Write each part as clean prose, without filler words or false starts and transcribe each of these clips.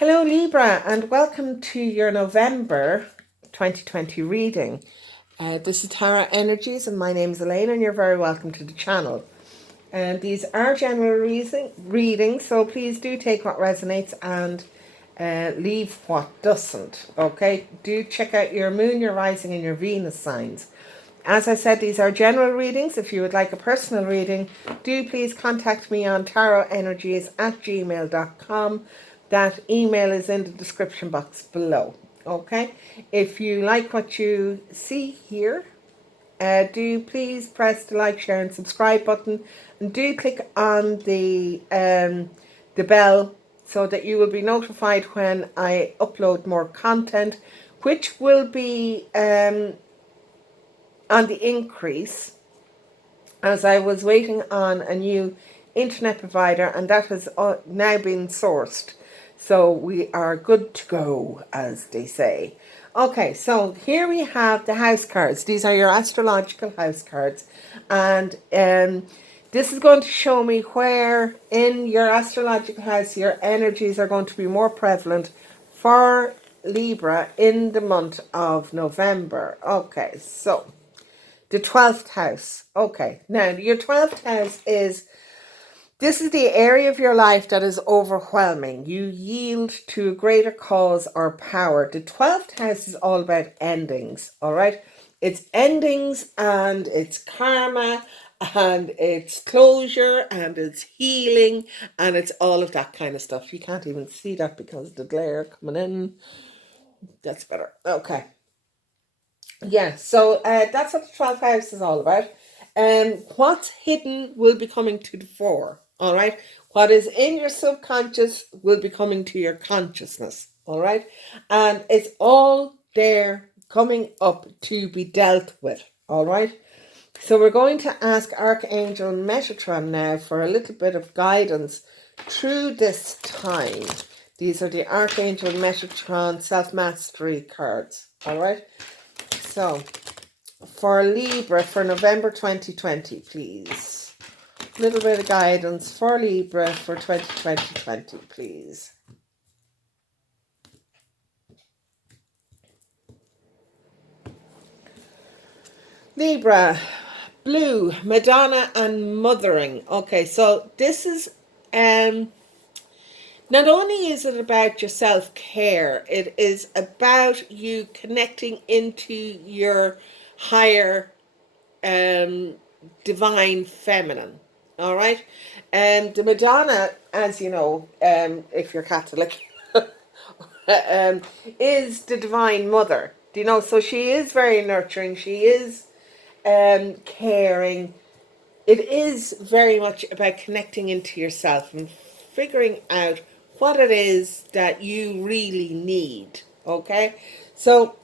Hello Libra, and welcome to your November 2020 reading. This is Tarot Energies and my name is Elaine and you're very welcome to the channel. These are general readings, so please do take what resonates and leave what doesn't. Okay, do check out your moon, your rising and your Venus signs. As I said, these are general readings. If you would like a personal reading, do please contact me on tarotenergies@gmail.com. That email is in the description box below. Okay, if you like what you see here, do please press the like, share and subscribe button, and do click on the bell so that you will be notified when I upload more content, which will be on the increase, as I was waiting on a new internet provider and that has now been sourced. So we are good to go, as they say. Okay, so here we have the house cards. These are your astrological house cards. And this is going to show me where in your astrological house your energies are going to be more prevalent for Libra in the month of November. Okay, so the 12th house. Okay, now your 12th house this is the area of your life that is overwhelming. You yield to a greater cause or power. The 12th house is all about endings, all right? It's endings and it's karma and it's closure and it's healing and it's all of that kind of stuff. You can't even see that because of the glare coming in. That's better. Okay. Yeah, so that's what the 12th house is all about. What's hidden will be coming to the fore, all right? What is in your subconscious will be coming to your consciousness, all right? And it's all there coming up to be dealt with, all right? So we're going to ask Archangel Metatron now for a little bit of guidance through this time. These are the Archangel Metatron Self-Mastery cards, all right? So, for Libra for November 2020, please. A little bit of guidance for Libra for 2020, please. Libra, blue, Madonna and mothering. Okay, so this is not only is it about your self-care, it is about you connecting into your higher divine feminine. All right. And the Madonna, as you know, if you're Catholic, is the divine mother. Do you know? So she is very nurturing. She is caring. It is very much about connecting into yourself and figuring out what it is that you really need. Okay. So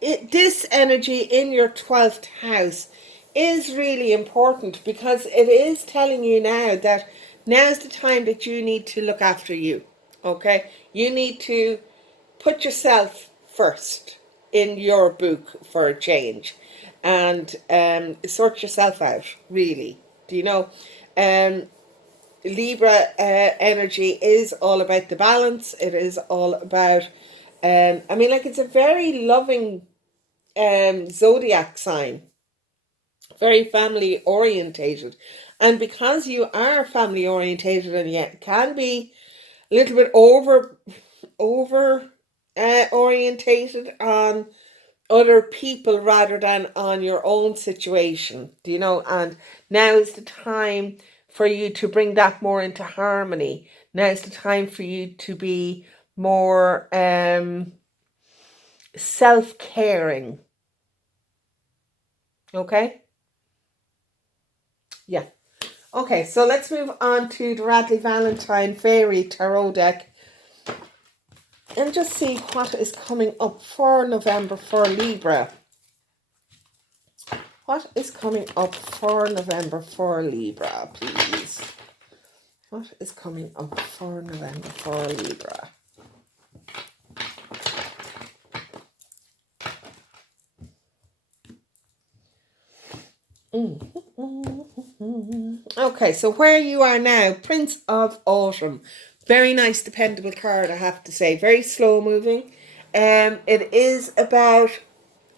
this energy in your 12th house is really important because it is telling you now that now's the time that you need to look after you. Okay, you need to put yourself first in your book for a change and sort yourself out, really. Do you know? Libra energy is all about the balance. It is all about it's a very loving zodiac sign, very family orientated, and because you are family orientated and yet can be a little bit over orientated on other people rather than on your own situation, do you know? And now is the time for you to bring that more into harmony. Now is the time for you to be more self-caring. Okay? Yeah. Okay, so let's move on to the Radley Valentine Fairy Tarot deck and just see what is coming up for November for Libra. What is coming up for November for Libra, please? What is coming up for November for Libra? Okay, so where you are now, Prince of Autumn. Very nice, dependable card, I have to say. Very slow moving. It is about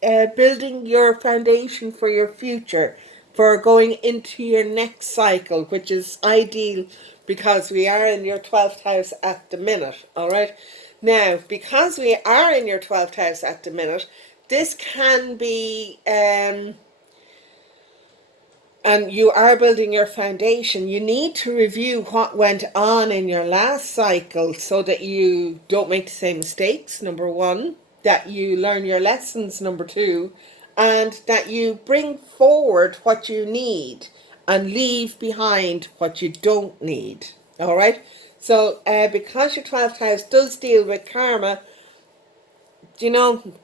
building your foundation for your future, for going into your next cycle, which is ideal because we are in your 12th house at the minute, all right? Now, because we are in your 12th house at the minute, this can be, and you are building your foundation, you need to review what went on in your last cycle so that you don't make the same mistakes, number one, that you learn your lessons, number two, and that you bring forward what you need and leave behind what you don't need. All right? So, because your 12th house does deal with karma, you know,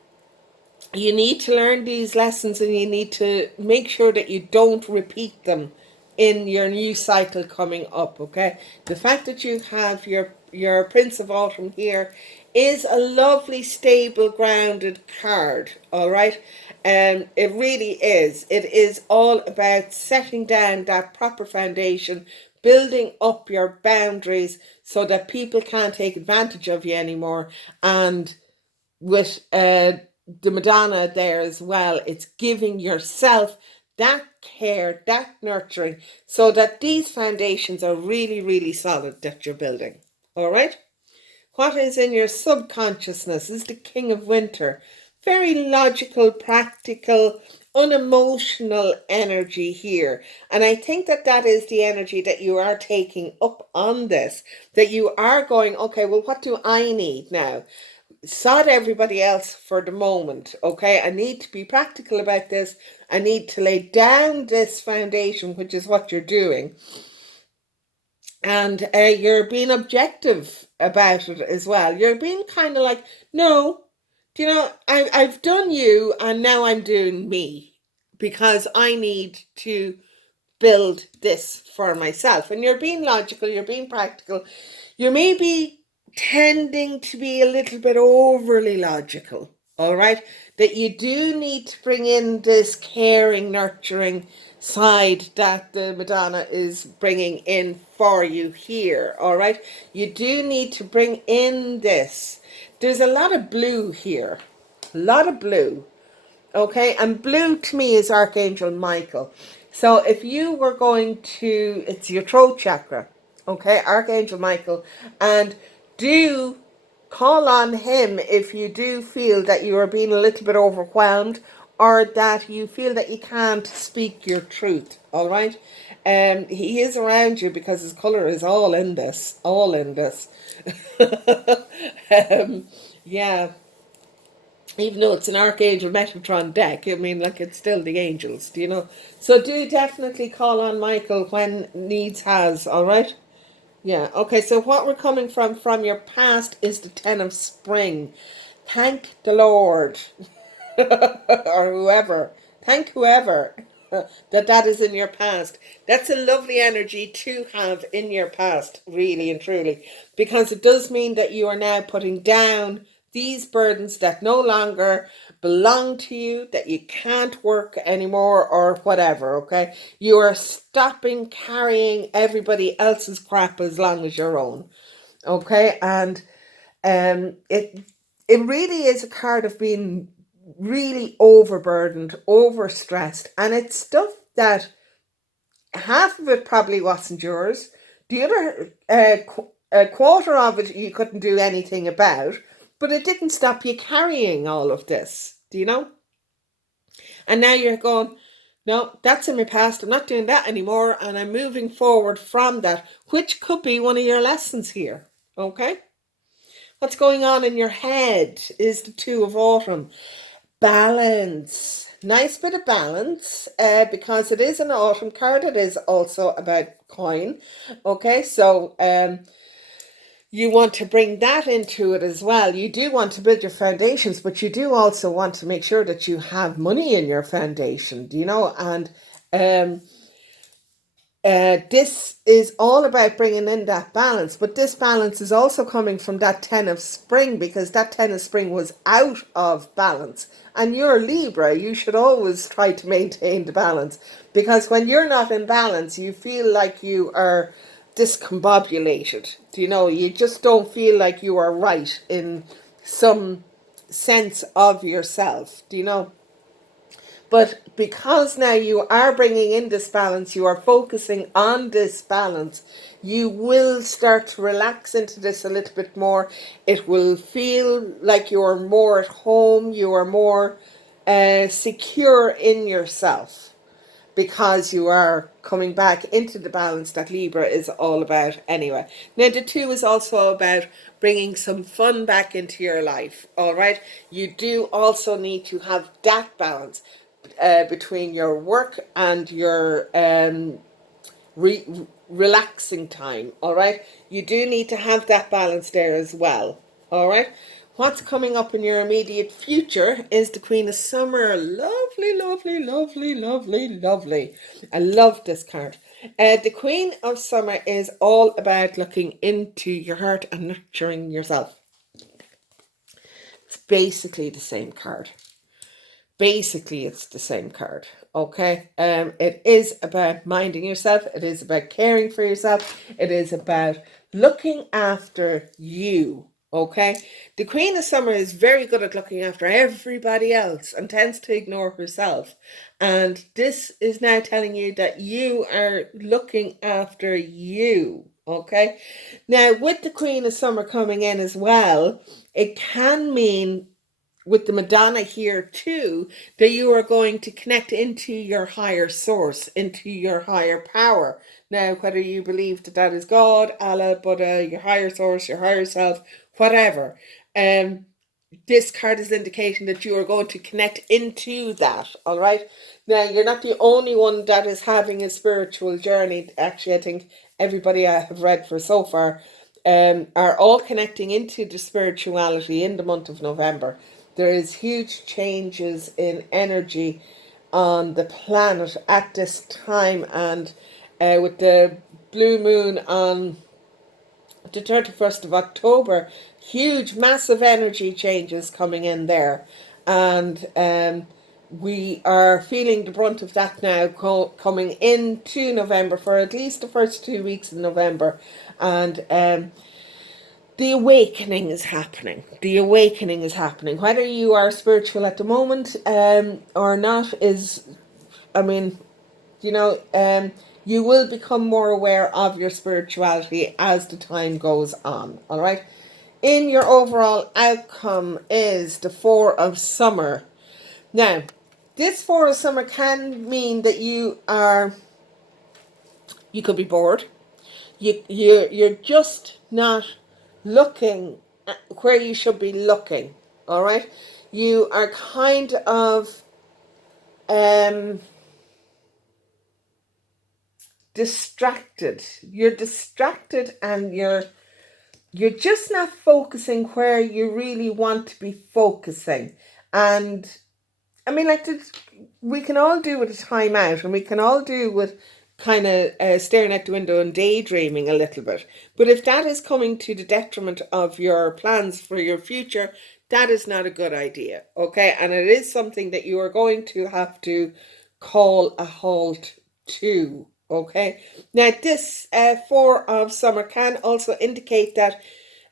you need to learn these lessons and you need to make sure that you don't repeat them in your new cycle coming up, okay? The fact that you have your Prince of Autumn here is a lovely, stable, grounded card, all right? It really is. It is all about setting down that proper foundation, building up your boundaries so that people can't take advantage of you anymore, and with the Madonna there as well, it's giving yourself that care, that nurturing, so that these foundations are really, really solid that you're building. All right? What is in your subconsciousness is the King of Winter. Very logical, practical, unemotional energy here. And I think that that is the energy that you are taking up on this, that you are going, okay, well, what do I need now? Sod everybody else for the moment, okay? I need to be practical about this. I need to lay down this foundation, which is what you're doing. And you're being objective about it as well. You're being kind of like, no, do you know, I've done you and now I'm doing me because I need to build this for myself. And you're being logical, you're being practical. You may be tending to be a little bit overly logical, all right? That you do need to bring in this caring, nurturing side that the Madonna is bringing in for you here, all right? You do need to bring in this. There's a lot of blue here, a lot of blue. Okay, and blue to me is Archangel Michael. So if you were going to, it's your throat chakra, okay, Archangel Michael, and do call on him if you do feel that you are being a little bit overwhelmed or that you feel that you can't speak your truth, all right? He is around you because his colour is all in this, all in this. Yeah. Even though it's an Archangel Metatron deck, I mean, like, it's still the angels, do you know? So do definitely call on Michael when needs has, all right? Yeah, okay, so what we're coming from your past is the Ten of Spring. Thank the Lord, or whoever, thank whoever that is in your past. That's a lovely energy to have in your past, really and truly, because it does mean that you are now putting down these burdens that no longer belong to you, that you can't work anymore or whatever, okay? You are stopping carrying everybody else's crap as long as your own, okay? And it really is a card of being really overburdened, overstressed, and it's stuff that half of it probably wasn't yours. The other a quarter of it you couldn't do anything about, but it didn't stop you carrying all of this. Do you know? And now you're going, no, that's in my past. I'm not doing that anymore, and I'm moving forward from that, which could be one of your lessons here. Okay? What's going on in your head is the Two of Autumn. Balance. Nice bit of balance, because it is an autumn card. It is also about coin. Okay, so you want to bring that into it as well. You do want to build your foundations, but you do also want to make sure that you have money in your foundation, do you know? And this is all about bringing in that balance, but this balance is also coming from that Ten of Spring, because that Ten of Spring was out of balance. And you're Libra, you should always try to maintain the balance, because when you're not in balance, you feel like you are discombobulated. You know, you just don't feel like you are right in some sense of yourself. Do you know? But because now you are bringing in this balance, you are focusing on this balance, you will start to relax into this a little bit more. It will feel like you're more at home, you are more secure in yourself, because you are coming back into the balance that Libra is all about anyway. Now, the 2 is also about bringing some fun back into your life, all right? You do also need to have that balance between your work and your relaxing time, all right? You do need to have that balance there as well, all right? What's coming up in your immediate future is the Queen of Summer. Lovely, lovely, lovely, lovely, lovely. I love this card. The Queen of Summer is all about looking into your heart and nurturing yourself. It's basically the same card. Basically, it's the same card. Okay, it is about minding yourself. It is about caring for yourself. It is about looking after you. Okay, the Queen of Summer is very good at looking after everybody else and tends to ignore herself. And this is now telling you that you are looking after you. Okay, now with the Queen of Summer coming in as well, it can mean, with the Madonna here too, that you are going to connect into your higher source, into your higher power. Now, whether you believe that that is God, Allah, Buddha, your higher source, your higher self, whatever, this card is indicating that you are going to connect into that, all right? Now, you're not the only one that is having a spiritual journey. Actually, I think everybody I have read for so far are all connecting into the spirituality in the month of November. There is huge changes in energy on the planet at this time, and with the blue moon on the 31st of October, huge, massive energy changes coming in there. And we are feeling the brunt of that now coming into November for at least the first 2 weeks in November. And the awakening is happening. The awakening is happening. Whether you are spiritual at the moment or not is, I mean, you know, you will become more aware of your spirituality as the time goes on, all right? In your overall outcome is the 4 of Summer. Now, this 4 of Summer can mean that you could be bored. You're just not looking at where you should be looking, all right? You are kind of distracted. You're distracted, and you're just not focusing where you really want to be focusing. And I mean, like, we can all do with a time out, and we can all do with kind of staring out the window and daydreaming a little bit. But if that is coming to the detriment of your plans for your future, that is not a good idea, okay? And it is something that you are going to have to call a halt to, okay? Now, this 4 of Summer can also indicate that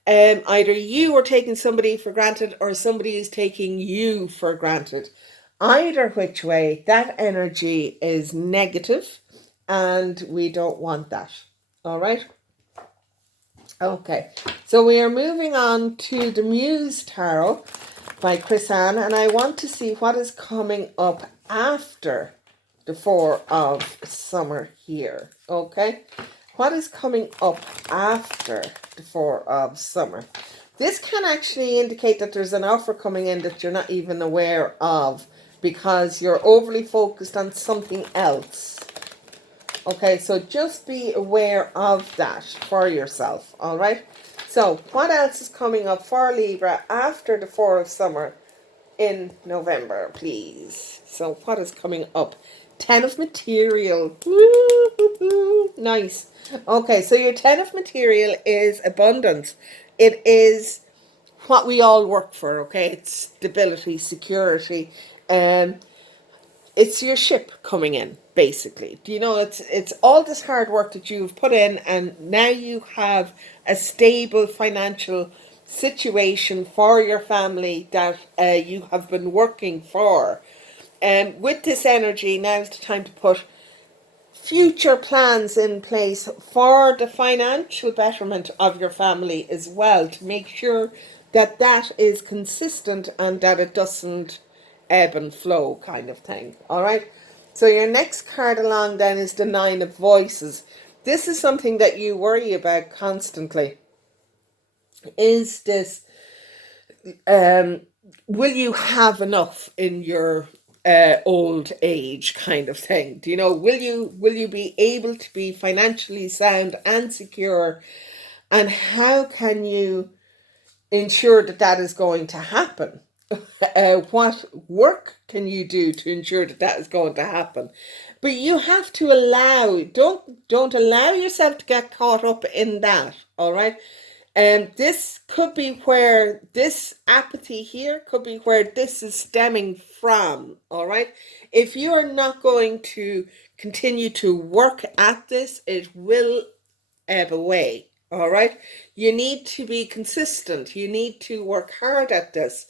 either you are taking somebody for granted or somebody is taking you for granted. Either which way, that energy is negative, and we don't want that. All right? Okay, so we are moving on to the Muse Tarot by Chris Ann, and I want to see what is coming up after the 4 of Summer here. Okay? What is coming up after the 4 of Summer? This can actually indicate that there's an offer coming in that you're not even aware of, because you're overly focused on something else. Okay, so just be aware of that for yourself, all right? So what else is coming up for Libra after the 4 of Summer in November, please? So what is coming up? 10 of Material. Woo-hoo-hoo. Nice. Okay, so your 10 of Material is abundance. It is what we all work for, okay? It's stability, security. it's your ship coming in, basically. Do you know, it's all this hard work that you've put in, and now you have a stable financial situation for your family that you have been working for. And with this energy, now's the time to put future plans in place for the financial betterment of your family as well, to make sure that that is consistent and that it doesn't ebb and flow, kind of thing. All right. So your next card along then is the Nine of Voices. This is something that you worry about constantly. Is this will you have enough in your old age, kind of thing? Do you know, will you be able to be financially sound and secure, and how can you ensure that that is going to happen? What work can you do to ensure that that is going to happen? But you have to allow, don't allow yourself to get caught up in that. All right. And this could be where this apathy here could be where this is stemming from. All right. If you are not going to continue to work at this, it will ebb away. All right. You need to be consistent. You need to work hard at this.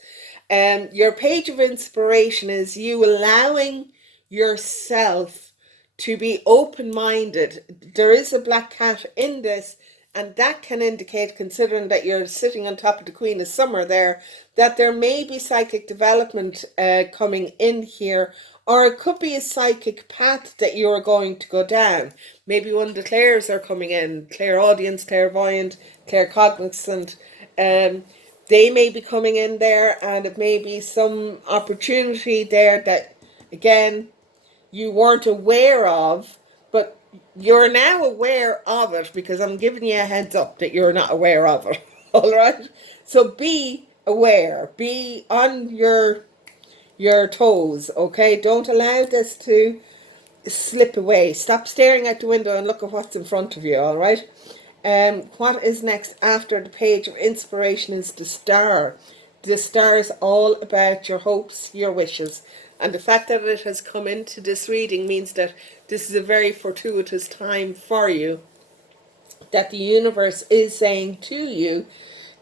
Your page of inspiration is you allowing yourself to be open-minded. There is a black cat in this, and that can indicate, considering that you're sitting on top of the Queen of Summer there, that there may be psychic development coming in here, or it could be a psychic path that you're going to go down. Maybe one of the clairs are coming in, clairaudience, clairvoyant, claircognizant. They may be coming in there, and it may be some opportunity there that, again, you weren't aware of, but you're now aware of it, because I'm giving you a heads up that you're not aware of it. All right. So be aware, be on your toes. Okay. Don't allow this to slip away. Stop staring out the window and look at what's in front of you. All right. What is next after the page of inspiration is the star. The star is all about your hopes, your wishes. And the fact that it has come into this reading means that this is a very fortuitous time for you, that the universe is saying to you,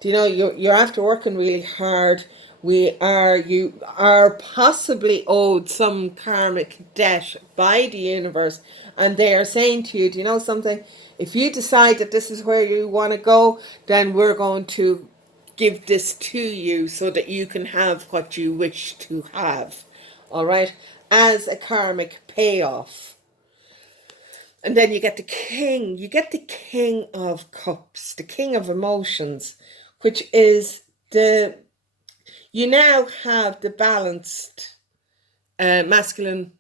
you know, you're after working really hard. You are possibly owed some karmic debt by the universe, and they are saying to you, do you know something? If you decide that this is where you want to go, then we're going to give this to you so that you can have what you wish to have. All right, as a karmic payoff. And then you get the king. You get the King of Cups, the King of Emotions, which is you now have the balanced masculine,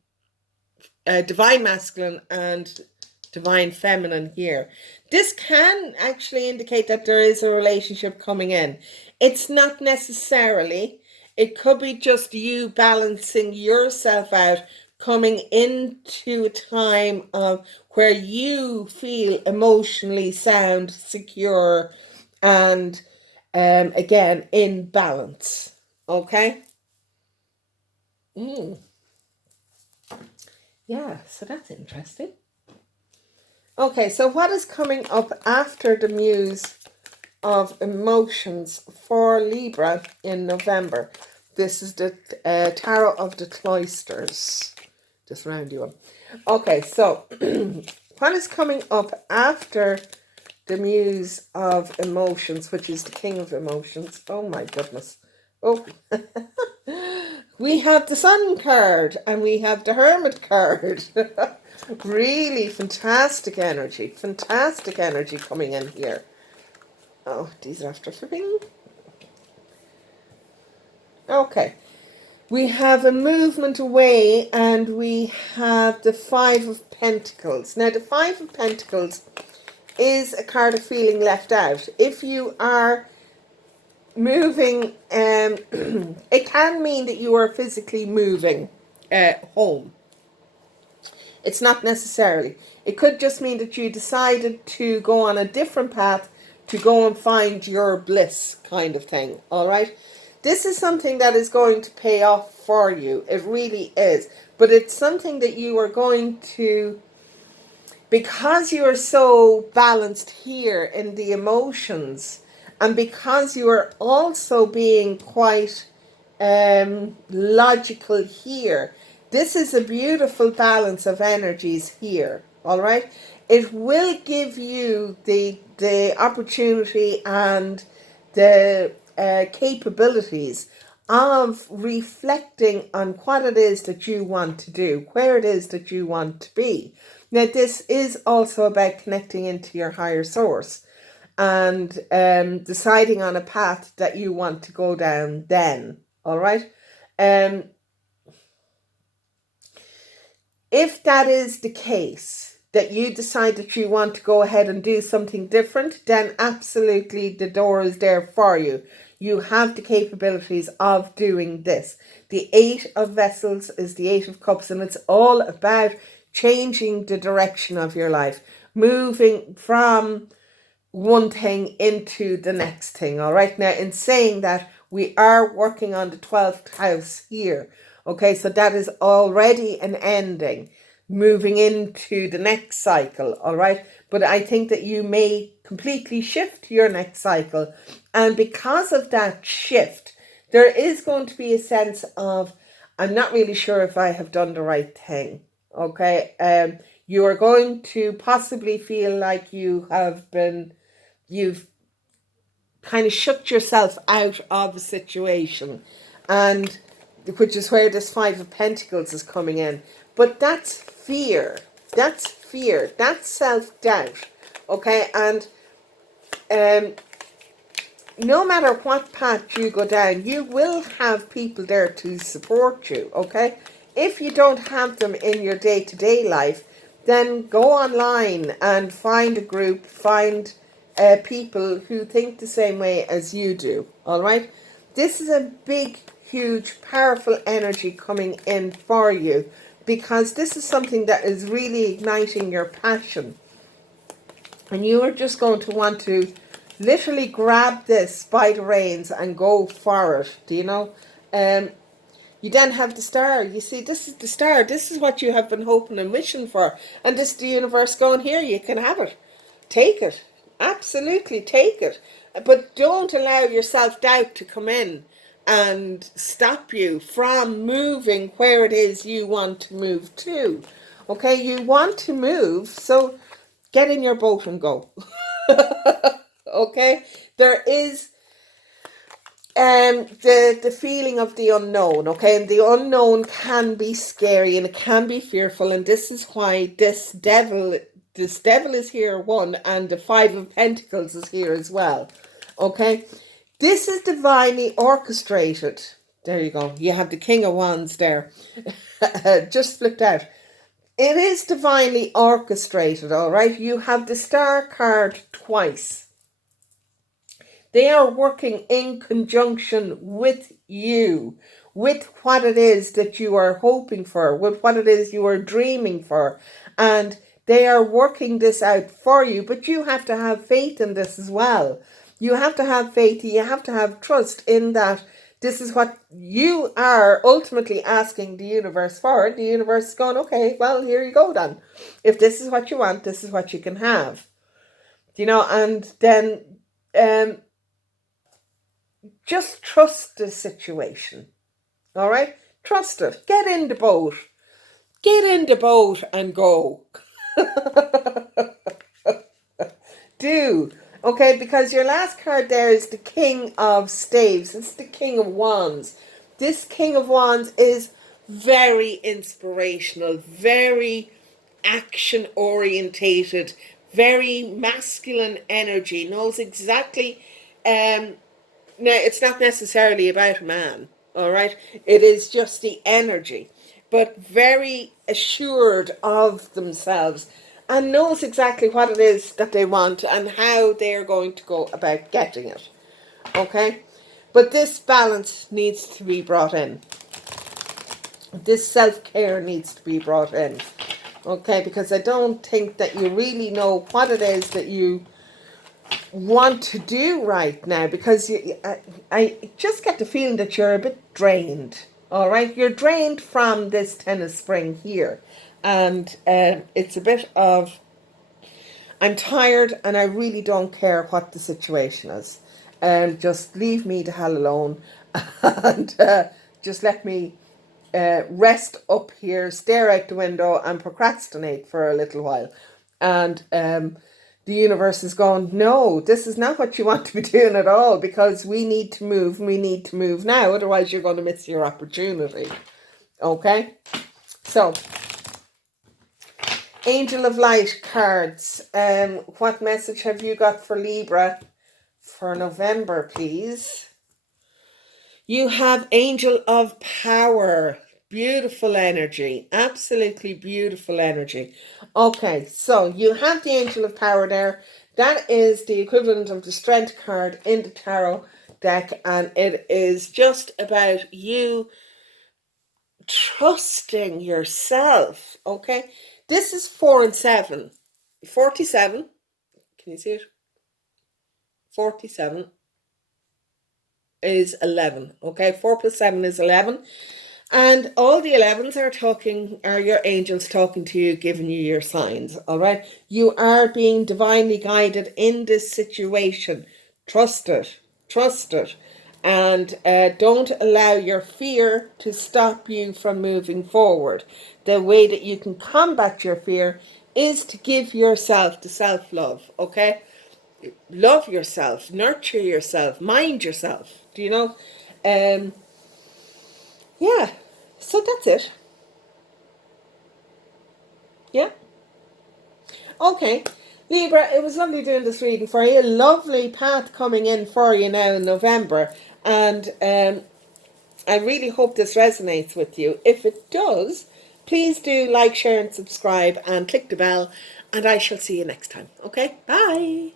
divine masculine and divine feminine here. This can actually indicate that there is a relationship coming in. It's not necessarily. It could be just you balancing yourself out, coming into a time of where you feel emotionally sound, secure, and again in balance. Okay. Yeah, so that's interesting. Okay, so what is coming up after the Muse of Emotions for Libra in November? This is the Tarot of the Cloisters. Just round you up. Okay, so what is coming up after the Muse of Emotions, which is the King of Emotions? Oh my goodness. Oh, we have the Sun card and we have the Hermit card. Really fantastic energy coming in here. Oh, these are after flipping. Okay. We have a movement away, and we have the Five of Pentacles. Now, the Five of Pentacles is a card of feeling left out. If you are moving, it can mean that you are physically moving home. It's not necessarily. It could just mean that you decided to go on a different path to go and find your bliss, kind of thing. All right. this is something that is going to pay off for you. It really is. But it's something that you are going to, because you are so balanced here in the emotions, and because you are also being quite logical here, this is a beautiful balance of energies here. All right, it will give you the opportunity and the capabilities of reflecting on what it is that you want to do, where it is that you want to be. Now, this is also about connecting into your higher source and deciding on a path that you want to go down then. All right. If that is the case, that you decide that you want to go ahead and do something different, then absolutely the door is there for you. You have the capabilities of doing this. The Eight of Vessels is the Eight of Cups, and it's all about changing the direction of your life, moving from one thing into the next thing. All right. Now, in saying that, we are working on the 12th house here. Okay, so that is already an ending, moving into the next cycle. All right. But I think that you may completely shift your next cycle. And because of that shift, there is going to be a sense of, I'm not really sure if I have done the right thing. Okay. You are going to possibly feel like you've kind of shut yourself out of a situation, and which is where this Five of Pentacles is coming in. But that's fear. That's fear. That's self-doubt. Okay. And no matter what path you go down, you will have people there to support you. Okay. If you don't have them in your day-to-day life, then go online and find a group, find people who think the same way as you do. All right. This is a big, huge, powerful energy coming in for you, because this is something that is really igniting your passion. And you are just going to want to literally grab this by the reins and go for it. Do you know? You then have the star. You see, this is the star. This is what you have been hoping and wishing for. And this is the universe going, here, you can have it. Take it. Absolutely take it. But don't allow your self-doubt to come in and stop you from moving where it is you want to move to. Okay, you want to move, so get in your boat and go. Okay, there is the feeling of the unknown. Okay, and the unknown can be scary and it can be fearful, and this is why this devil is here, one, and the Five of Pentacles is here as well. Okay, this is divinely orchestrated. There you go. You have the King of Wands there. Just flipped out. It is divinely orchestrated, all right? You have the Star card twice. They are working in conjunction with you, with what it is that you are hoping for, with what it is you are dreaming for. And they are working this out for you, but you have to have faith in this as well. You have to have faith, you have to have trust in that this is what you are ultimately asking the universe for. The universe is going, okay, well, here you go then. If this is what you want, this is what you can have. You know, and then just trust the situation. All right? Trust it. Get in the boat. Get in the boat and go. Do. Okay, because your last card there is the King of Staves. It's the King of Wands. This King of Wands is very inspirational, very action orientated, very masculine energy, knows exactly. Now, it's not necessarily about a man, all right? It is just the energy, but very assured of themselves and knows exactly what it is that they want and how they're going to go about getting it, okay? But this balance needs to be brought in. This self-care needs to be brought in, okay? Because I don't think that you really know what it is that you want to do right now, because I just get the feeling that you're a bit drained. All right, you're drained from this tennis spring here, and it's a bit of, I'm tired and I really don't care what the situation is. Just leave me the hell alone and just let me rest up here, stare out the window and procrastinate for a little while. And the universe is going, no, this is not what you want to be doing at all, because we need to move. We need to move now. Otherwise, you're going to miss your opportunity. Okay? So, Angel of Light cards. What message have you got for Libra for November, please? You have Angel of Power. Beautiful energy. Absolutely beautiful energy. Okay, so you have the Angel of Power there. That is the equivalent of the Strength card in the tarot deck, and it is just about you trusting yourself. Okay, this is 4 and 7. 47. Can you see it? 47 is 11. Okay, 4 plus 7 is 11. And all the 11s are your angels talking to you, giving you your signs. All right, you are being divinely guided in this situation. Trust it. Trust it. And don't allow your fear to stop you from moving forward. The way that you can combat your fear is to give yourself the self-love. Okay, love yourself, nurture yourself, mind yourself. Do you know? Yeah, so that's it. Yeah. Okay. Libra, it was lovely doing this reading for you. Lovely path coming in for you now in November. And I really hope this resonates with you. If it does, please do like, share and subscribe and click the bell. And I shall see you next time. Okay? Bye.